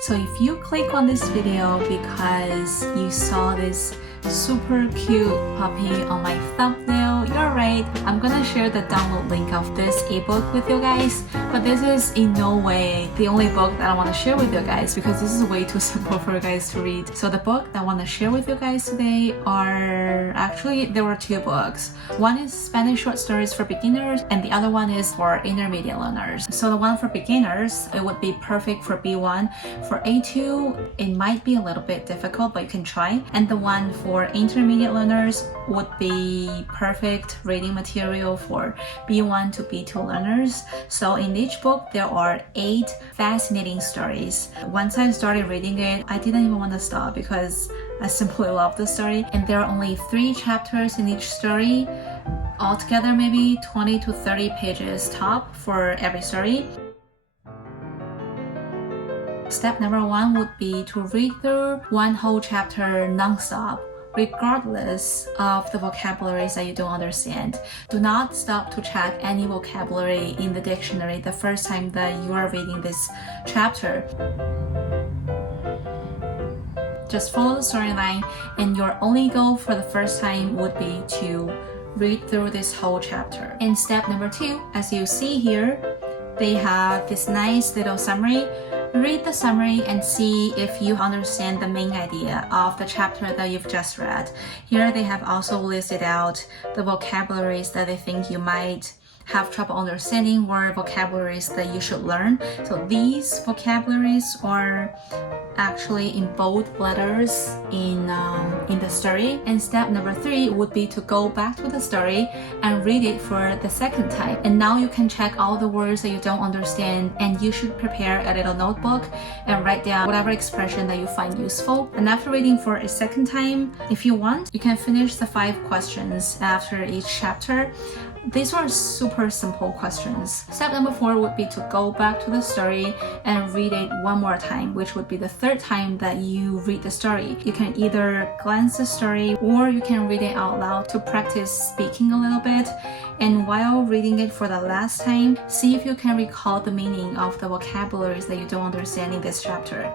So if you click on this video because you saw this super cute puppy on my thumbnail, you're right. I'm gonna share the download link of this ebook with you guys, but this is in no way the only book that I want to share with you guys because this is way too simple for you guys to read. So the book that I want to share with you guys today there were two books. One is Spanish short stories for beginners and the other one is for intermediate learners. So the one for beginners, it would be perfect for B1. For A2, it might be a little bit difficult, but you can try. And the one for intermediate learners would be perfect reading material for B1 to B2 learners. So in each book, there are 8 fascinating stories. Once I started reading it, I didn't even want to stop because I simply love the story. And there are only 3 chapters in each story. Altogether, maybe 20 to 30 pages top for every story. Step number 1 would be to read through one whole chapter non-stop, regardless of the vocabularies that you don't understand. Do not stop to check any vocabulary in the dictionary the first time that you are reading this chapter. Just follow the storyline, and your only goal for the first time would be to read through this whole chapter. And step number 2, as you see here, they have this nice little summary. Read the summary and see if you understand the main idea of the chapter that you've just read. Here they have also listed out the vocabularies that they think you might have trouble understanding or vocabularies that you should learn. So these vocabularies are actually in bold letters in the story. And step number 3 would be to go back to the story and read it for the second time. And now you can check all the words that you don't understand, and you should prepare a little notebook and write down whatever expression that you find useful. And after reading for a second time, if you want, you can finish the 5 questions after each chapter. These are super simple questions. Step number 4 would be to go back to the story and read it one more time, which would be the 3rd time that you read the story. You can either glance the story or you can read it out loud to practice speaking a little bit. And while reading it for the last time, see if you can recall the meaning of the vocabularies that you don't understand in this chapter.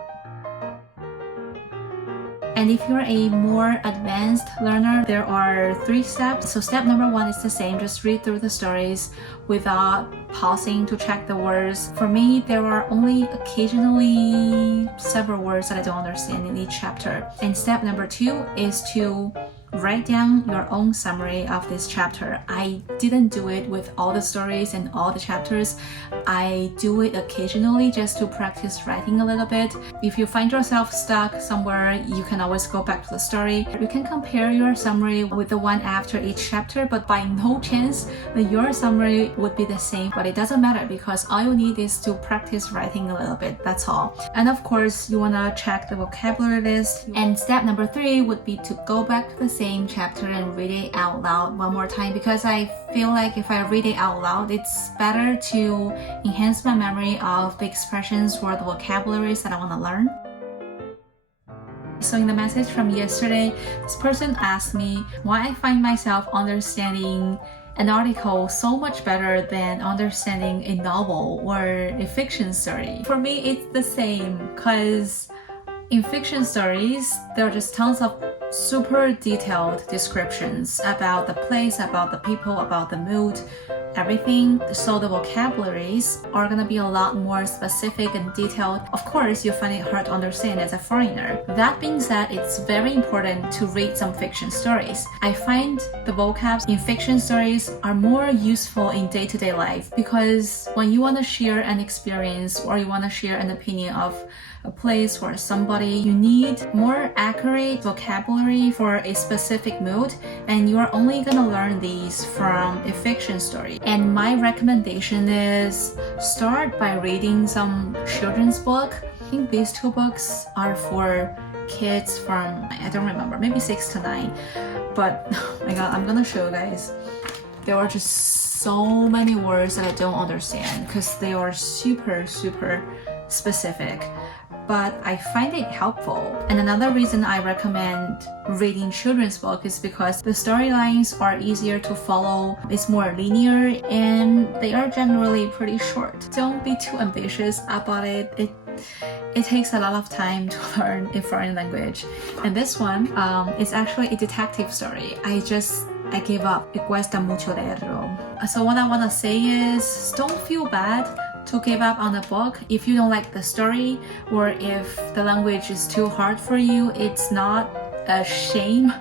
And if you're a more advanced learner, there are 3 steps. So step number 1 is the same, just read through the stories without pausing to check the words. For me, there are only occasionally several words that I don't understand in each chapter. And step number 2 is to write down your own summary of this chapter. I didn't do it with all the stories and all the chapters. I do it occasionally just to practice writing a little bit. If you find yourself stuck somewhere, you can always go back to the story. You can compare your summary with the one after each chapter, but by no chance that your summary would be the same. But it doesn't matter because all you need is to practice writing a little bit, that's all. And of course, you wanna check the vocabulary list. And step number 3 would be to go back to the same chapter and read it out loud one more time, because I feel like if I read it out loud, it's better to enhance my memory of the expressions or the vocabularies that I want to learn. So in the message from yesterday, this person asked me why I find myself understanding an article so much better than understanding a novel or a fiction story. For me, it's the same, because in fiction stories, there are just tons of super detailed descriptions about the place, about the people, about the mood, everything. So the vocabularies are gonna be a lot more specific and detailed. Of course, you find it hard to understand as a foreigner. That being said, it's very important to read some fiction stories. I find the vocabs in fiction stories are more useful in day-to-day life, because when you want to share an experience or you want to share an opinion of a place or somebody, you need more accurate vocabulary for a specific mood, and you are only gonna learn these from a fiction story. And my recommendation is start by reading some children's book. I think these 2 books are for kids from, I don't remember, maybe 6 to 9. But oh my god, I'm gonna show you guys. There are just so many words that I don't understand because they are super specific. But I find it helpful. And another reason I recommend reading children's book is because the storylines are easier to follow, it's more linear, and they are generally pretty short. Don't be too ambitious about it. It it takes a lot of time to learn a foreign language. And this one is actually a detective story. I gave up. It cuesta mucho leerlo. So what I want to say is, don't feel bad to give up on a book if you don't like the story, or if the language is too hard for you. It's not a shame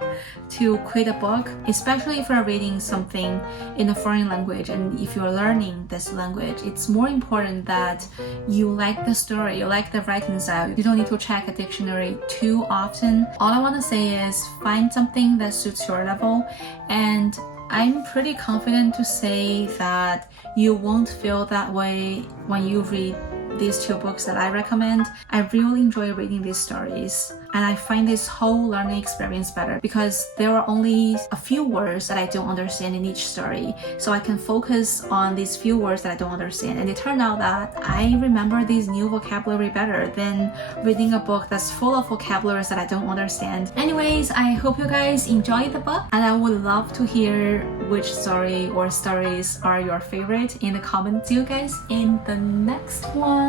to quit a book, especially if you're reading something in a foreign language and if you're learning this language. It's more important that you like the story, you like the writing style. You don't need to check a dictionary too often. All I want to say is find something that suits your level, and I'm pretty confident to say that you won't feel that way when you read these two books that I recommend. I really enjoy reading these stories, and I find this whole learning experience better because there are only a few words that I don't understand in each story, so I can focus on these few words that I don't understand, and it turned out that I remember these new vocabulary better than reading a book that's full of vocabularies that I don't understand. Anyways, I hope you guys enjoyed the book, and I would love to hear which story or stories are your favorite in the comments. See you guys in the next one.